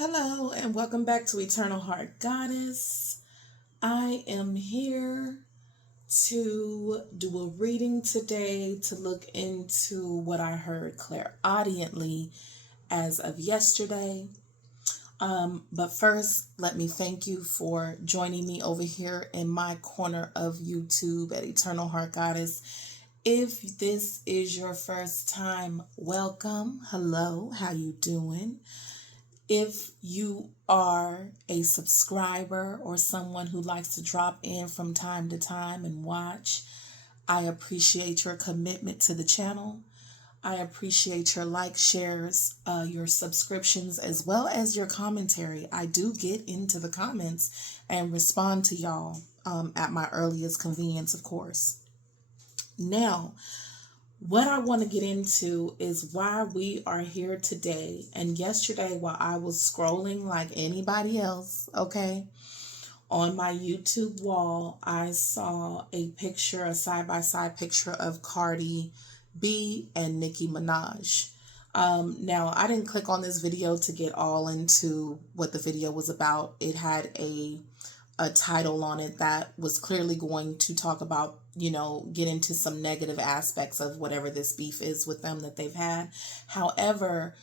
Hello and welcome back to Eternal Heart Goddess. I am here to do a reading today to look into what I heard clairaudiently as of yesterday. But first, let me thank you for joining me over here in my corner of YouTube at Eternal Heart Goddess. If this is your first time, welcome. Hello, how you doing? If you are a subscriber or someone who likes to drop in from time to time and watch, I appreciate your commitment to the channel. I appreciate your likes, shares, your subscriptions, as well as your commentary. I do get into the comments and respond to y'all at my earliest convenience, of course. Now, what I want to get into is why we are here today. And yesterday, while I was scrolling like anybody else, okay, on my YouTube wall, I saw a picture, a side-by-side picture of Cardi B and Nicki Minaj. Now, I didn't click on this video to get all into what the video was about. It had a title on it that was clearly going to talk about, get into some negative aspects of whatever this beef is with them that they've had. However,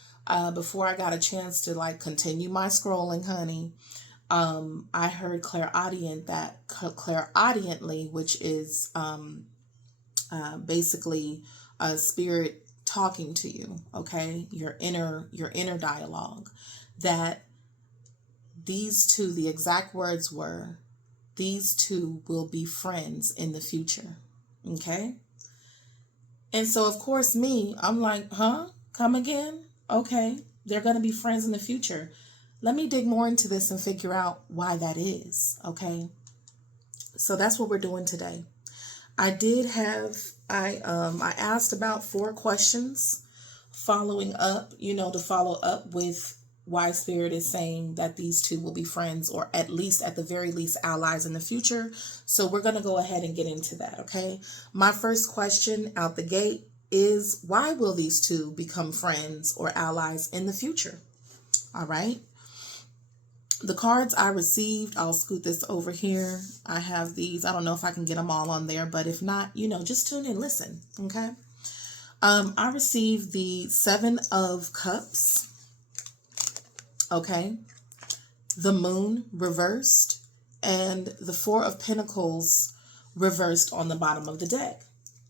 before I got a chance to continue my scrolling, honey, I heard clairaudient that clairaudiently, which is basically a spirit talking to you, okay, your inner dialogue, that these two, the exact words were, these two will be friends in the future. Okay? And so, of course, I'm like, huh? Come again? Okay. They're going to be friends in the future. Let me dig more into this and figure out why that is. Okay? So that's what we're doing today. I asked about 4 questions following up, to follow up with why Spirit is saying that these two will be friends, or at the very least allies in the future. So we're going to go ahead and get into that, okay? My first question out the gate is, why will these two become friends or allies in the future? All right. The cards I received, I'll scoot this over here. I have these. I don't know if I can get them all on there, but if not, just tune in, listen, okay? I received the 7 of Cups. Okay, the Moon reversed and the 4 of Pentacles reversed on the bottom of the deck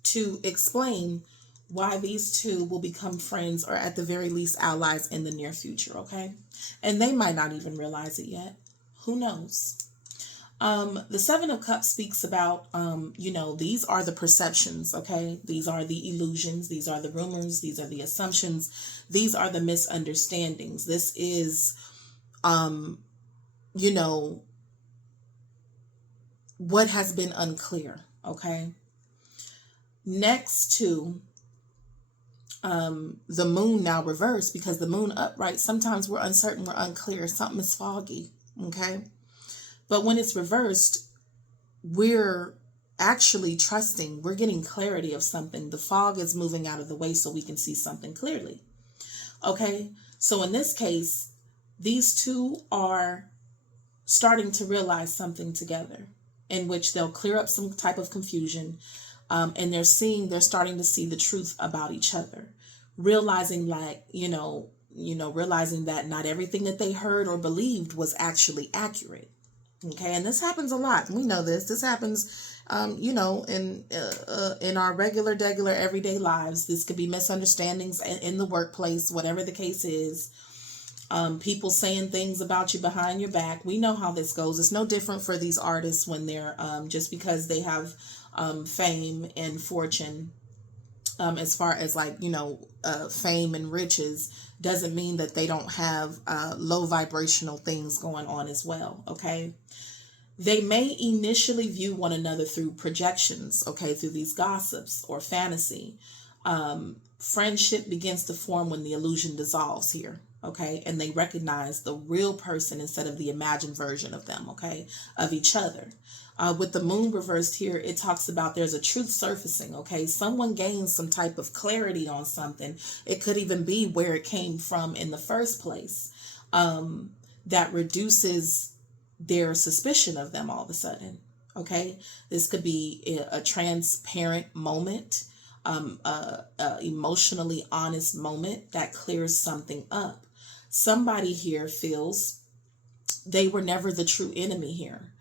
to explain why these two will become friends, or at the very least allies in the near future, okay? And they might not even realize it yet. Who knows? The 7 of Cups speaks about, these are the perceptions, okay? These are the illusions. These are the rumors. These are the assumptions. These are the misunderstandings. This is, what has been unclear, okay? Next to the Moon now reversed, because the Moon upright, sometimes we're uncertain, we're unclear, something is foggy, okay? But when it's reversed, we're actually trusting, we're getting clarity of something. The fog is moving out of the way so we can see something clearly. Okay, so in this case, these two are starting to realize something together, in which they'll clear up some type of confusion, and they're starting to see the truth about each other, realizing realizing that not everything that they heard or believed was actually accurate. Okay, and this happens a lot. We know this. This happens, in our regular everyday lives. This could be misunderstandings in the workplace, whatever the case is. People saying things about you behind your back. We know how this goes. It's no different for these artists when they're just because they have fame and fortune. As far as fame and riches, doesn't mean that they don't have low vibrational things going on as well, okay? They may initially view one another through projections, okay, through these gossips or fantasy. Friendship begins to form when the illusion dissolves here, okay? And they recognize the real person instead of the imagined version of them, okay, of each other. With the Moon reversed here, it talks about there's a truth surfacing, okay? Someone gains some type of clarity on something. It could even be where it came from in the first place. that reduces their suspicion of them all of a sudden. Okay, this could be a transparent moment, a emotionally honest moment that clears something up. Somebody here feels they were never the true enemy here.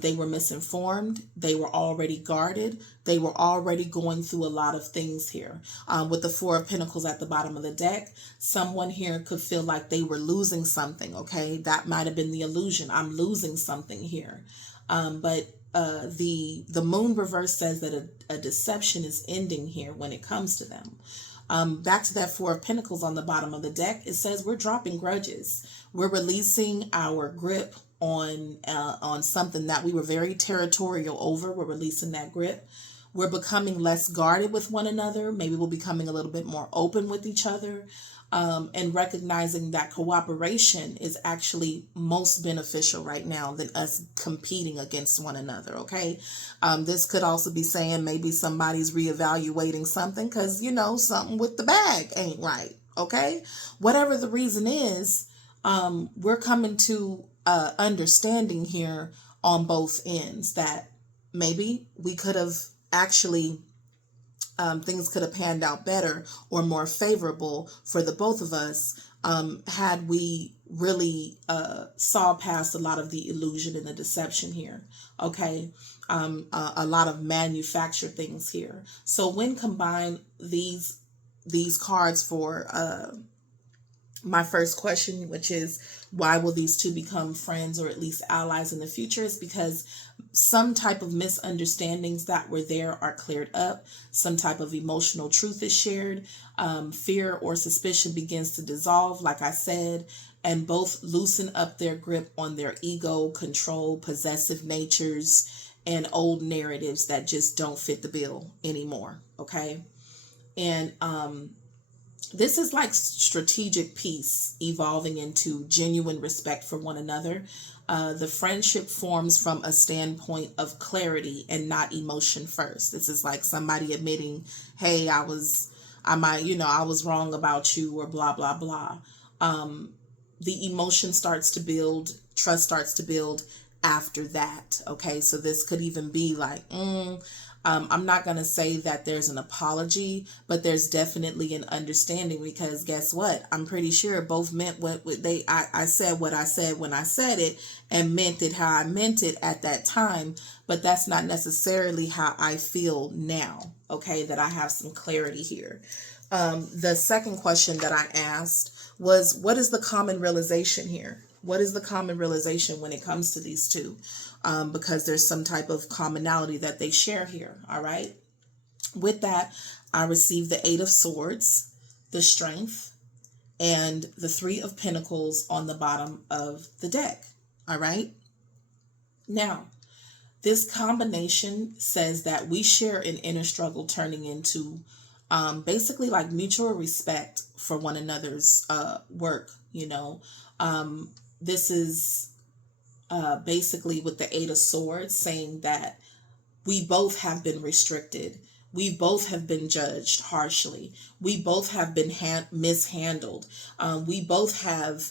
They were misinformed. They were already guarded. They were already going through a lot of things here. With the Four of Pentacles at the bottom of the deck, someone here could feel like they were losing something. Okay, that might have been the illusion. I'm losing something here. But the Moon reverse says that a deception is ending here when it comes to them. Back to that Four of Pentacles on the bottom of the deck, it says we're dropping grudges. We're releasing our grip on something that we were very territorial over. We're releasing that grip. We're becoming less guarded with one another. Maybe we're becoming a little bit more open with each other, and recognizing that cooperation is actually most beneficial right now than us competing against one another. Okay. This could also be saying maybe somebody's reevaluating something because, something with the bag ain't right. Okay. Whatever the reason is, we're coming to understanding here on both ends that maybe we could have actually things could have panned out better or more favorable for the both of us, had we really saw past a lot of the illusion and the deception here. Okay. A lot of manufactured things here. So when combined these cards for my first question, which is why will these two become friends or at least allies in the future, is because some type of misunderstandings that were there are cleared up. Some type of emotional truth is shared. Fear or suspicion begins to dissolve, like I said, and both loosen up their grip on their ego, control, possessive natures, and old narratives that just don't fit the bill anymore. Okay. And this is like strategic peace evolving into genuine respect for one another. The friendship forms from a standpoint of clarity and not emotion first. This is like somebody admitting, hey, I was wrong about you, or blah, blah, blah. The emotion starts to build, trust starts to build after that. Okay. So this could even be like, I'm not going to say that there's an apology, but there's definitely an understanding, because guess what? I'm pretty sure both meant what I said what I said when I said it, and meant it how I meant it at that time. But that's not necessarily how I feel now. Okay. That I have some clarity here. The second question that I asked was, what is the common realization here? What is the common realization when it comes to these two? Because there's some type of commonality that they share here. All right. With that, I received the Eight of Swords, the Strength, and the Three of Pentacles on the bottom of the deck. All right. Now, this combination says that we share an inner struggle turning into basically like mutual respect for one another's work. This is basically with the Eight of Swords saying that we both have been restricted. We both have been judged harshly. We both have been mishandled. We both have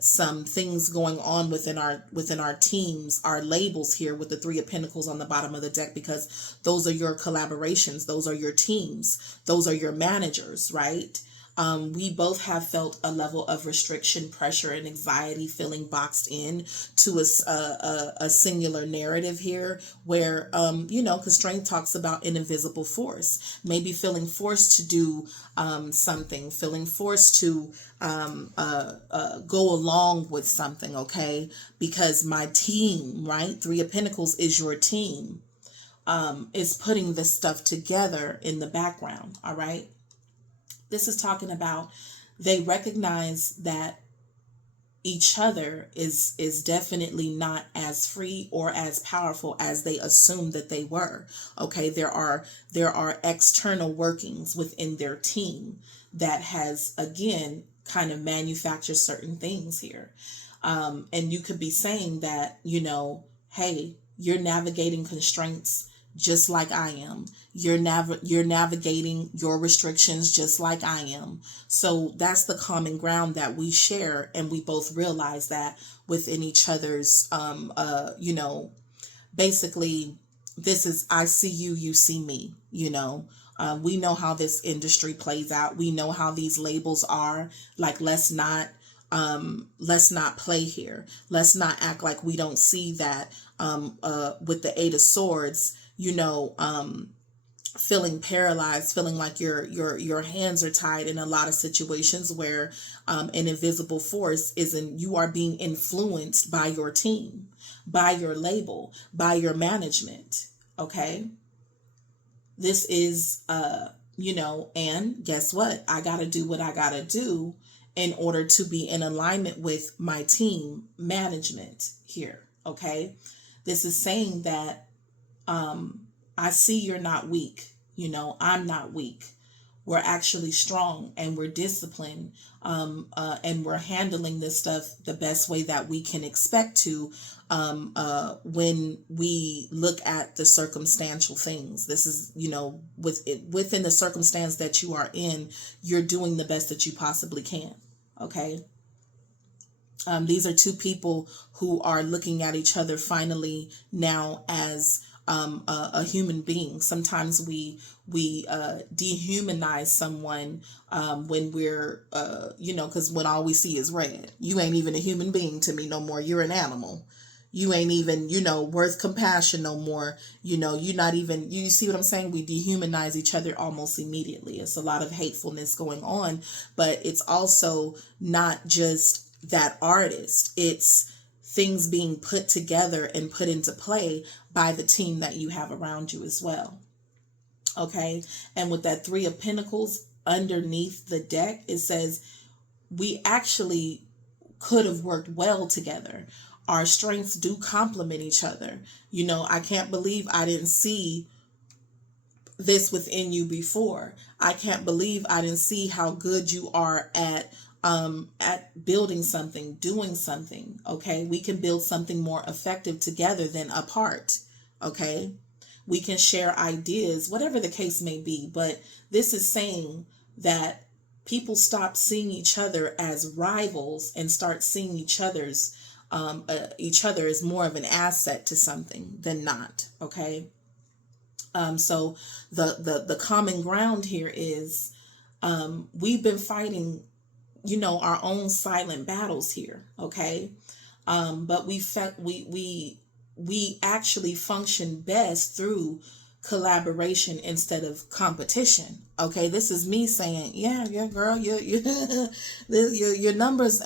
some things going on within our teams, our labels here with the Three of Pentacles on the bottom of the deck, because those are your collaborations. Those are your teams. Those are your managers, right? We both have felt a level of restriction, pressure, and anxiety, feeling boxed in to a singular narrative here where, because strength talks about an invisible force, maybe feeling forced to do something, feeling forced to go along with something, okay? Because my team, right? Three of Pentacles is your team, is putting this stuff together in the background, all right? This is talking about they recognize that each other is definitely not as free or as powerful as they assumed that they were. Okay, there are external workings within their team that has, again, kind of manufactured certain things here. And you could be saying that, hey, you're navigating constraints just like I am. You're navigating your restrictions just like I am. So that's the common ground that we share, and we both realize that within each other's basically, this is, I see you, you see me, we know how this industry plays out. We know how these labels are. Like, let's not play here. Let's not act like we don't see that. With the Eight of Swords, feeling paralyzed, feeling like your hands are tied in a lot of situations where an invisible force you are being influenced by your team, by your label, by your management. Okay. This is and guess what? I got to do what I got to do in order to be in alignment with my team management here. Okay. This is saying that I see you're not weak. I'm not weak. We're actually strong, and we're disciplined, and we're handling this stuff the best way that we can expect to, when we look at the circumstantial things. This is, within the circumstance that you are in, you're doing the best that you possibly can. Okay. These are two people who are looking at each other finally now as a human being. Sometimes we dehumanize someone when we're because when all we see is red. You ain't even a human being to me no more. You're an animal. You ain't even worth compassion no more. You're not even. You see what I'm saying? We dehumanize each other almost immediately. It's a lot of hatefulness going on, but it's also not just that artist. It's things being put together and put into play by the team that you have around you as well. Okay. And with that Three of Pentacles underneath the deck, it says we actually could have worked well together. Our strengths do complement each other. I can't believe I didn't see this within you before. I can't believe I didn't see how good you are at building something, doing something. Okay. We can build something more effective together than apart. Okay. We can share ideas, whatever the case may be. But this is saying that people stop seeing each other as rivals and start seeing each other as more of an asset to something than not. Okay. So the common ground here is, we've been fighting, our own silent battles here. Okay. But we actually function best through collaboration instead of competition. Okay. This is me saying, yeah, girl, your numbers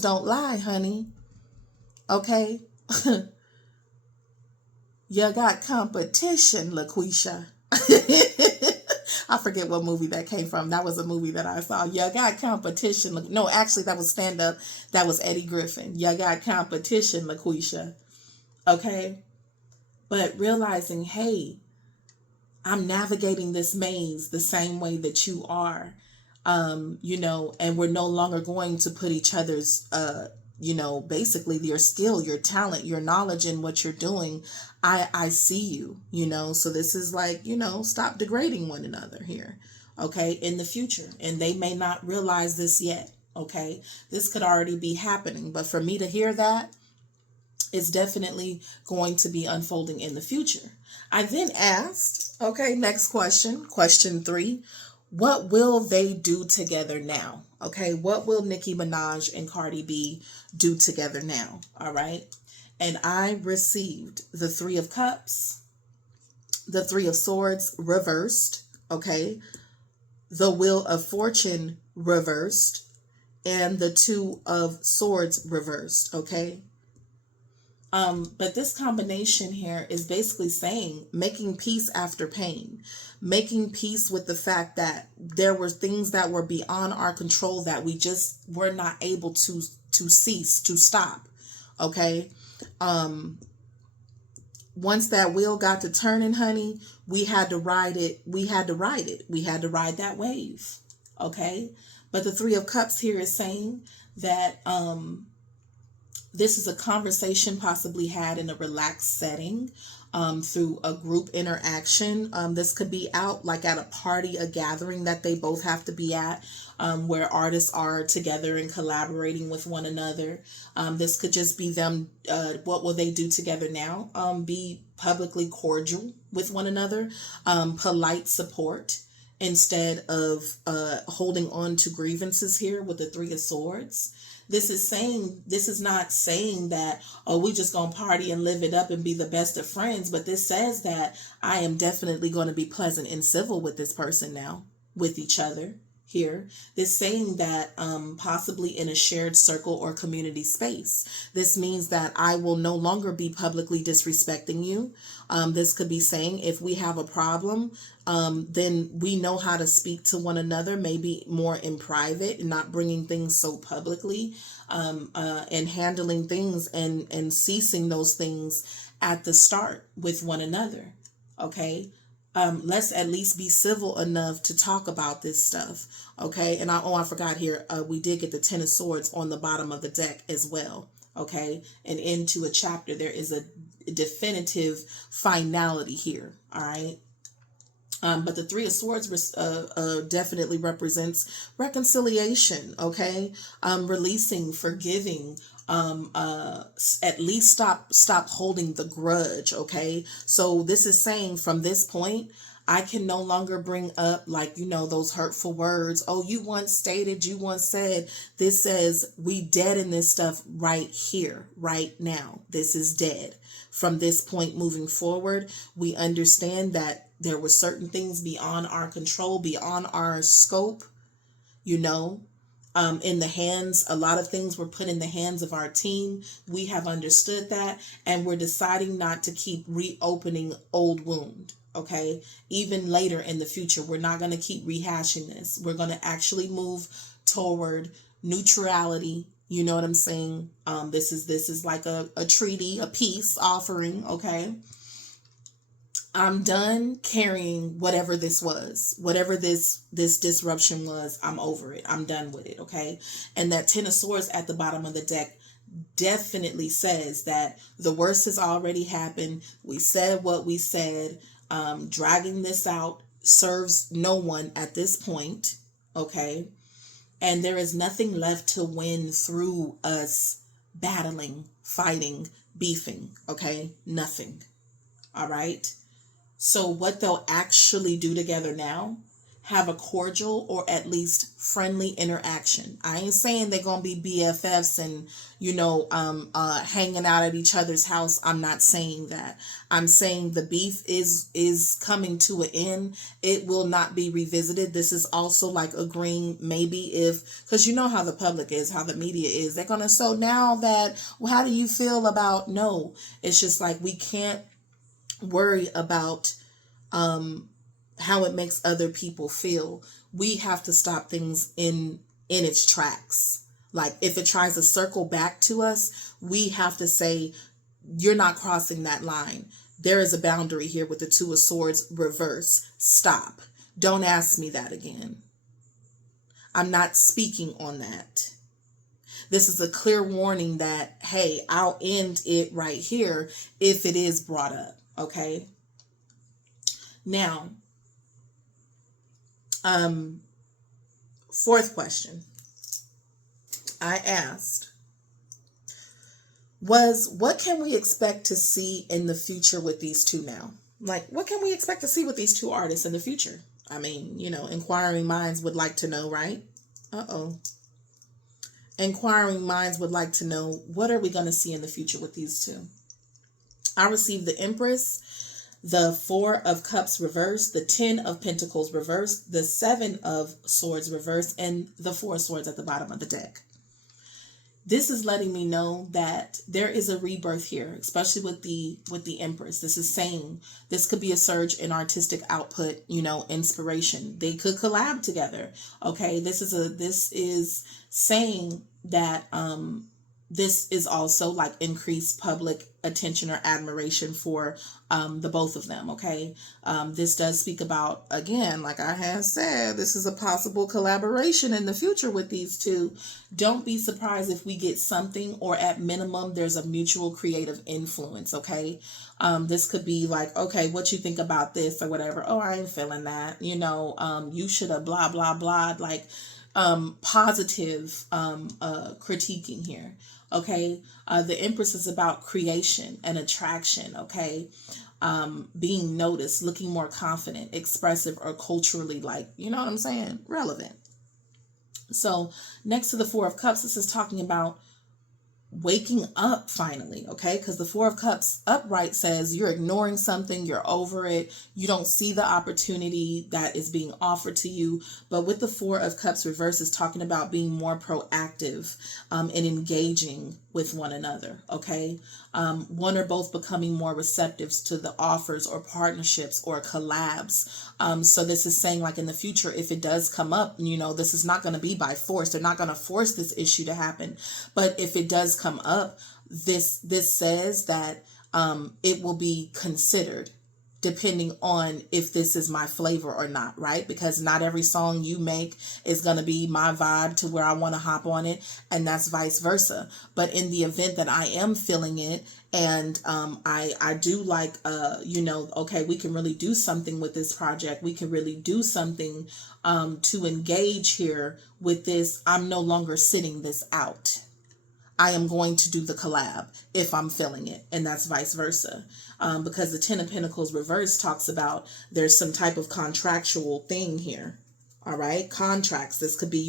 don't lie, honey. Okay. You got competition, LaQuisha. I forget what movie that came from. That was a movie that I saw. You got competition. No, actually, that was stand up. That was Eddie Griffin. You got competition, LaQuisha. Okay. But realizing, hey, I'm navigating this maze the same way that you are, and we're no longer going to put each other's, basically your skill, your talent, your knowledge in what you're doing. I see you, so this is like, stop degrading one another here. Okay. In the future. And they may not realize this yet. Okay. This could already be happening, but for me to hear that, it's definitely going to be unfolding in the future. I then asked, okay, next question, question 3. What will they do together now? Okay, what will Nicki Minaj and Cardi B do together now? All right. And I received the 3 of Cups, the 3 of Swords reversed, okay, the Wheel of Fortune reversed, and the 2 of Swords reversed, okay? But this combination here is basically saying making peace after pain, making peace with the fact that there were things that were beyond our control that we just were not able to cease, to stop. Okay. Once that wheel got to turning, honey, we had to ride it. We had to ride it. We had to ride that wave. Okay. But the 3 of Cups here is saying that, this is a conversation possibly had in a relaxed setting. through a group interaction. This could be out like at a party, a gathering that they both have to be at, where artists are together and collaborating with one another. This could just be them. What will they do together now? Be publicly cordial with one another, polite support instead of holding on to grievances here with the Three of Swords. This is not saying that, oh, we just gonna party and live it up and be the best of friends, but this says that I am definitely going to be pleasant and civil with this person now, with each other here. This saying that possibly in a shared circle or community space. This means that I will no longer be publicly disrespecting you. This could be saying if we have a problem, then we know how to speak to one another, maybe more in private, not bringing things so publicly, and handling things and ceasing those things at the start with one another. Okay. Let's at least be civil enough to talk about this stuff. Okay. And I forgot here. We did get the Ten of Swords on the bottom of the deck as well. Okay. And into a chapter, there is a definitive finality here. All right. But the Three of Swords definitely represents reconciliation. Okay. Releasing, forgiving, at least stop holding the grudge. Okay. So this is saying from this point, I can no longer bring up those hurtful words. Oh, you once stated, you once said. This says we dead in this stuff right here, right now. This is dead. From this point moving forward, we understand that there were certain things beyond our control, beyond our scope, in the hands. A lot of things were put in the hands of our team. We have understood that, and we're deciding not to keep reopening old wound. Okay. Even later in the future, we're not going to keep rehashing this. We're going to actually move toward neutrality. You know what I'm saying? This is like a treaty, a peace offering. Okay. I'm done carrying whatever this was, whatever this disruption was. I'm over it. I'm done with it. Okay. And that Ten of Swords at the bottom of the deck definitely says that the worst has already happened. We said what we said. Dragging this out serves no one at this point. Okay. And there is nothing left to win through us battling, fighting, beefing. Okay. Nothing. All right. So what they'll actually do together now, have a cordial or at least friendly interaction. I ain't saying they're going to be BFFs and, hanging out at each other's house. I'm not saying that. I'm saying the beef is coming to an end. It will not be revisited. This is also like agreeing maybe because you know how the public is, how the media is. They're going to, so now that, well, how do you feel about, no, it's just like we can't worry about how it makes other people feel. We have to stop things in its tracks. Like if it tries to circle back to us, we have to say, you're not crossing that line. There is a boundary here with the Two of Swords reverse. Stop. Don't ask me that again. I'm not speaking on that. This is a clear warning that, hey, I'll end it right here if it is brought up. Okay. Now, fourth question I asked was, what can we expect to see in the future with these two now? Like, what can we expect to see with these two artists in the future? I mean, inquiring minds would like to know, right? Inquiring minds would like to know, what are we going to see in the future with these two? I received the Empress, the Four of Cups reversed, the 10 of Pentacles reversed, the 7 of Swords reversed, and the 4 of Swords at the bottom of the deck. This is letting me know that there is a rebirth here, especially with the Empress. This is saying this could be a surge in artistic output, inspiration. They could collab together. Okay, this is saying that this is also like increased public attention or admiration for the both of them. Okay. This does speak about, again, like I have said, this is a possible collaboration in the future with these two. Don't be surprised if we get something, or at minimum there's a mutual creative influence. Okay. This could be like, okay, what you think about this or whatever. Oh, I ain't feeling that, you should have blah blah blah, like positive critiquing here. Okay. The Empress is about creation and attraction. Okay. Being noticed, looking more confident, expressive, or culturally, like, you know what I'm saying, relevant. So next to the Four of Cups, this is talking about waking up finally. Okay, because the Four of Cups upright says you're ignoring something, you're over it, you don't see the opportunity that is being offered to you. But with the Four of Cups reverse, is talking about being more proactive and engaging with one another. Okay, one or both becoming more receptive to the offers or partnerships or collabs. So this is saying, like, in the future, if it does come up, this is not going to be by force. They're not going to force this issue to happen. But if it does come up, this says that it will be considered, depending on if this is my flavor or not, right? Because not every song you make is going to be my vibe to where I want to hop on it, and that's vice versa. But in the event that I am feeling it, and I do like, okay, we can really do something with this project. We can really do something to engage here with this. I'm no longer sitting this out. I am going to do the collab if I'm feeling it, and that's vice versa. Because the Ten of Pentacles reverse talks about there's some type of contractual thing here. All right, contracts. This could be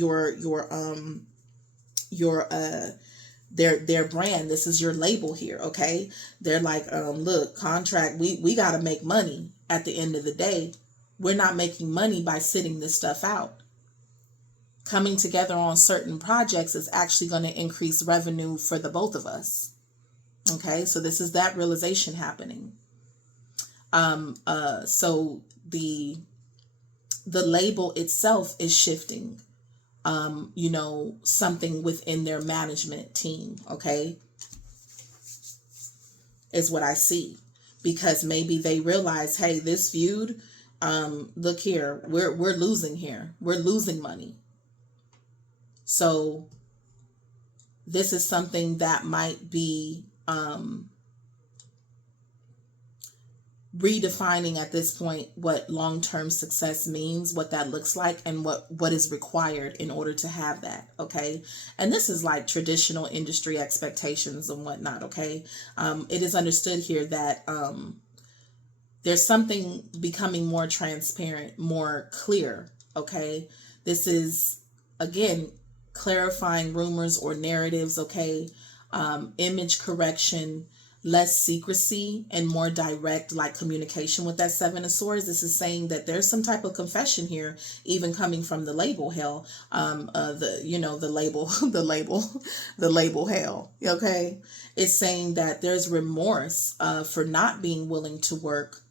their brand. This is your label here. Okay, they're like, look, contract. We got to make money at the end of the day. We're not making money by sitting this stuff out. Coming together on certain projects is actually going to increase revenue for the both of us. Okay, so this is that realization happening. So the label itself is shifting. Something within their management team. Okay, is what I see, because maybe they realize, hey, this feud, look here, we're losing here. We're losing money. So this is something that might be redefining at this point what long-term success means, what that looks like, and what is required in order to have that. Okay, and this is like traditional industry expectations and whatnot. Okay, it is understood here that there's something becoming more transparent, more clear. Okay, this is, again, clarifying rumors or narratives. Okay, image correction, less secrecy, and more direct, like, communication with that Seven of Swords. This is saying that there's some type of confession here, even coming from the label hell. The label, the label hell. Okay, it's saying that there's remorse for not being willing to work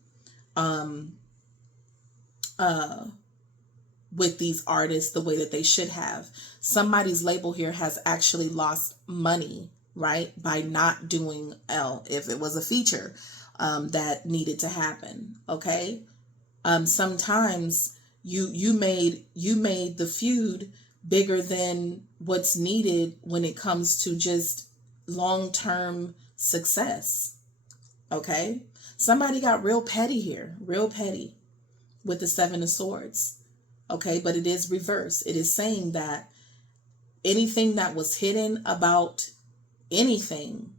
with these artists the way that they should have. Somebody's label here has actually lost money, right, by not doing if it was a feature that needed to happen. Okay, sometimes you made the feud bigger than what's needed when it comes to just long-term success. Okay, somebody got real petty here, real petty with the Seven of Swords. Okay, but it is reverse. It is saying that anything that was hidden about anything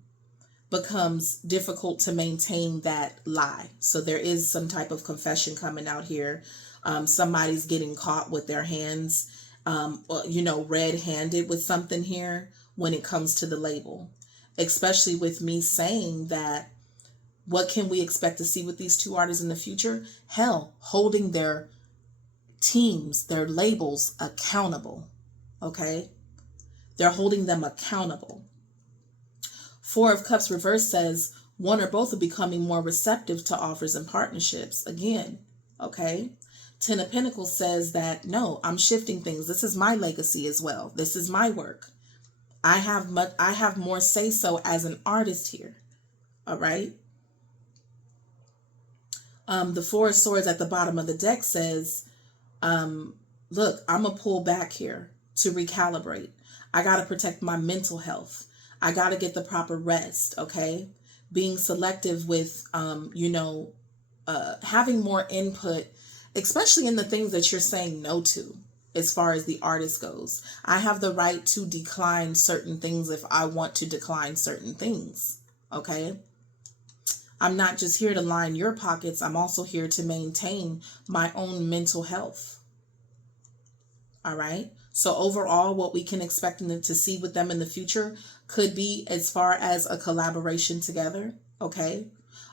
becomes difficult to maintain that lie. So there is some type of confession coming out here. Somebody's getting caught with their hands, red-handed with something here when it comes to the label. Especially with me saying that, what can we expect to see with these two artists in the future? Hell, holding their teams, their labels accountable. Okay? They're holding them accountable. Four of Cups reverse says one or both are becoming more receptive to offers and partnerships. Again, okay? Ten of Pentacles says that, no, I'm shifting things. This is my legacy as well. This is my work. I have more say so as an artist here. All right. The Four of Swords at the bottom of the deck says, look, I'm going to pull back here to recalibrate. I got to protect my mental health. I got to get the proper rest. Okay. Being selective with, having more input, especially in the things that you're saying no to. As far as the artist goes, I have the right to decline certain things if I want to decline certain things. Okay. I'm not just here to line your pockets. I'm also here to maintain my own mental health. All right. So overall, what we can expect them to see with them in the future could be as far as a collaboration together. Okay.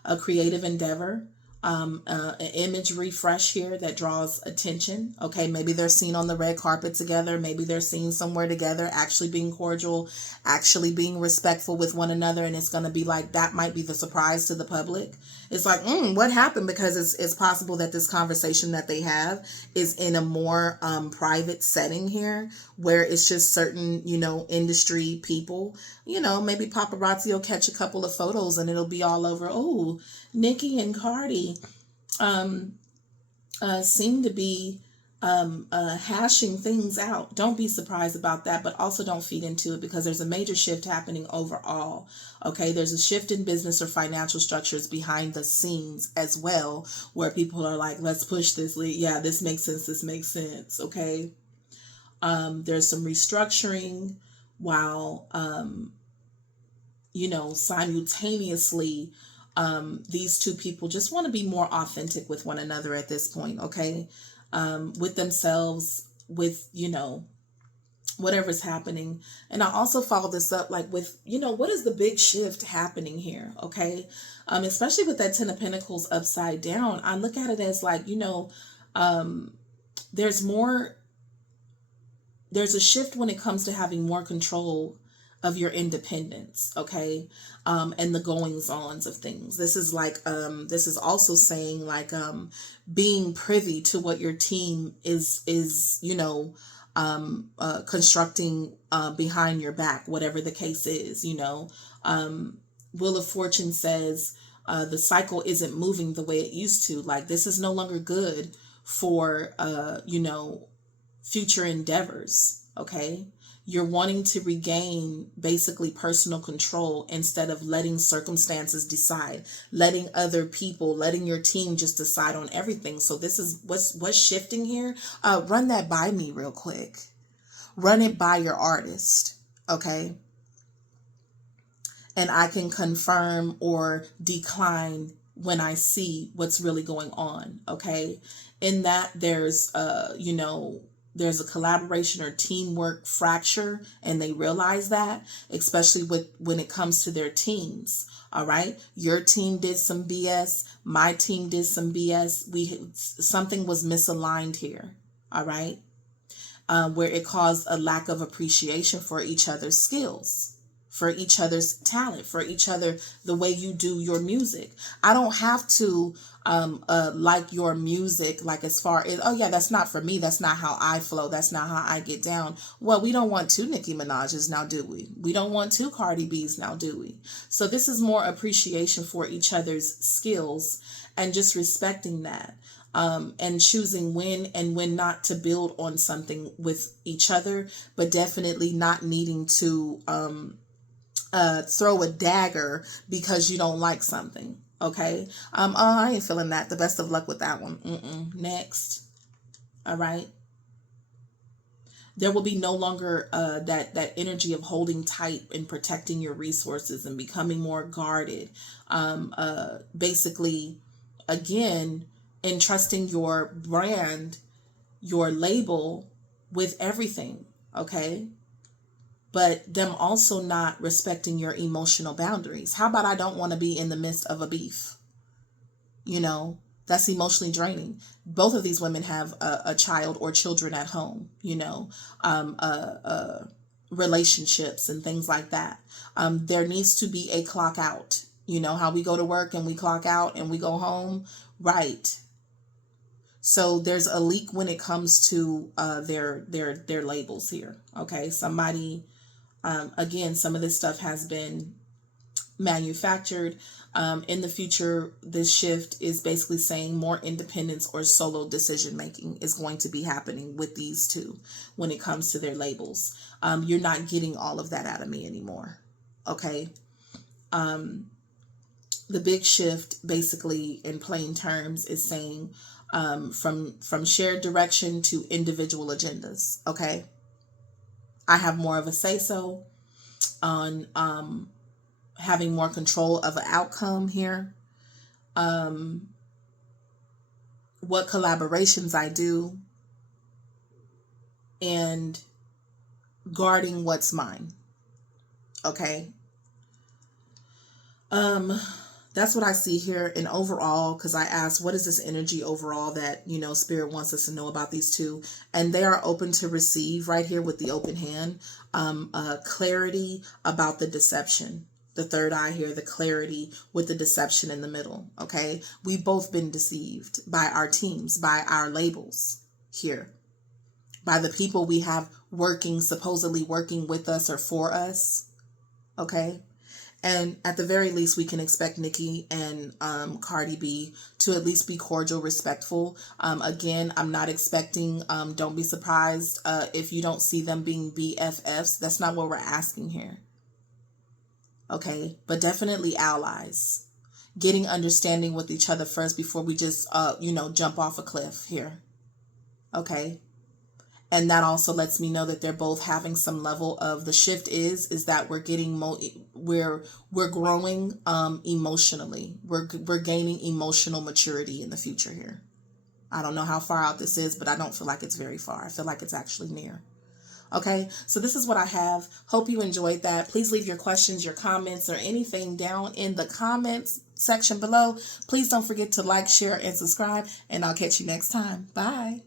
A creative endeavor, an image refresh here that draws attention. Okay, maybe they're seen on the red carpet together. Maybe they're seen somewhere together, actually being cordial, actually being respectful with one another. And it's going to be like, that might be the surprise to the public. It's like, what happened? Because it's possible that this conversation that they have is in a more private setting here, where it's just certain, industry people, maybe paparazzi will catch a couple of photos and it'll be all over. Oh, Nicki and Cardi seem to be hashing things out. Don't be surprised about that, but also don't feed into it, because there's a major shift happening overall. Okay, there's a shift in business or financial structures behind the scenes as well, where people are like, let's push this. Yeah, this makes sense. This makes sense. Okay. There's some restructuring while, simultaneously, these two people just want to be more authentic with one another at this point. Okay. With themselves, with, whatever's happening. And I also follow this up like with, what is the big shift happening here? Okay. Especially with that 10 of Pentacles upside down, I look at it as like, there's a shift when it comes to having more control of your independence. Okay. And the goings ons of things. This is like, this is also saying like, being privy to what your team is, constructing, behind your back, whatever the case is, Wheel of Fortune says, the cycle isn't moving the way it used to. Like, this is no longer good for, future endeavors. Okay. You're wanting to regain basically personal control instead of letting circumstances decide, letting other people, letting your team just decide on everything. So this is what's shifting here. Run that by me real quick. Run it by your artist. Okay. And I can confirm or decline when I see what's really going on. Okay. In that there's, there's a collaboration or teamwork fracture, and they realize that, especially when it comes to their teams. All right. Your team did some BS. My team did some BS. Something was misaligned here. All right. Where it caused a lack of appreciation for each other's skills, for each other's talent, for each other, the way you do your music. I don't have to like your music, like as far as, oh yeah, that's not for me. That's not how I flow. That's not how I get down. Well, we don't want two Nicki Minaj's now, do we? We don't want two Cardi B's now, do we? So this is more appreciation for each other's skills and just respecting that. And choosing when and when not to build on something with each other, but definitely not needing to throw a dagger because you don't like something. Okay. I ain't feeling that. The best of luck with that one. Next. All right. There will be no longer that energy of holding tight and protecting your resources and becoming more guarded. Basically, again, entrusting your brand, your label with everything. Okay. But them also not respecting your emotional boundaries. How about I don't want to be in the midst of a beef? That's emotionally draining. Both of these women have a child or children at home, relationships and things like that. There needs to be a clock out. How we go to work and we clock out and we go home. Right. So there's a leak when it comes to their labels here. Okay. Somebody Again, some of this stuff has been manufactured. In the future, this shift is basically saying more independence or solo decision making is going to be happening with these two when it comes to their labels. You're not getting all of that out of me anymore. Okay. The big shift, basically, in plain terms, is saying from shared direction to individual agendas. Okay. I have more of a say so on having more control of an outcome here. What collaborations I do, and guarding what's mine. Okay. That's what I see here. And overall, because I asked, what is this energy overall that, Spirit wants us to know about these two? And they are open to receive right here with the open hand. Clarity about the deception. The third eye here, the clarity with the deception in the middle. Okay. We've both been deceived by our teams, by our labels here, by the people we have supposedly working with us or for us. Okay. And at the very least, we can expect Nicki and Cardi B to at least be cordial, respectful. Again, I'm not expecting, don't be surprised if you don't see them being BFFs. That's not what we're asking here. Okay, but definitely allies. Getting understanding with each other first before we just, jump off a cliff here. Okay. And that also lets me know that they're both having some level of, the shift is that we're getting we're growing emotionally. We're gaining emotional maturity in the future here. I don't know how far out this is, but I don't feel like it's very far. I feel like it's actually near. Okay, so this is what I have. Hope you enjoyed that. Please leave your questions, your comments, or anything down in the comments section below. Please don't forget to like, share, and subscribe, and I'll catch you next time. Bye.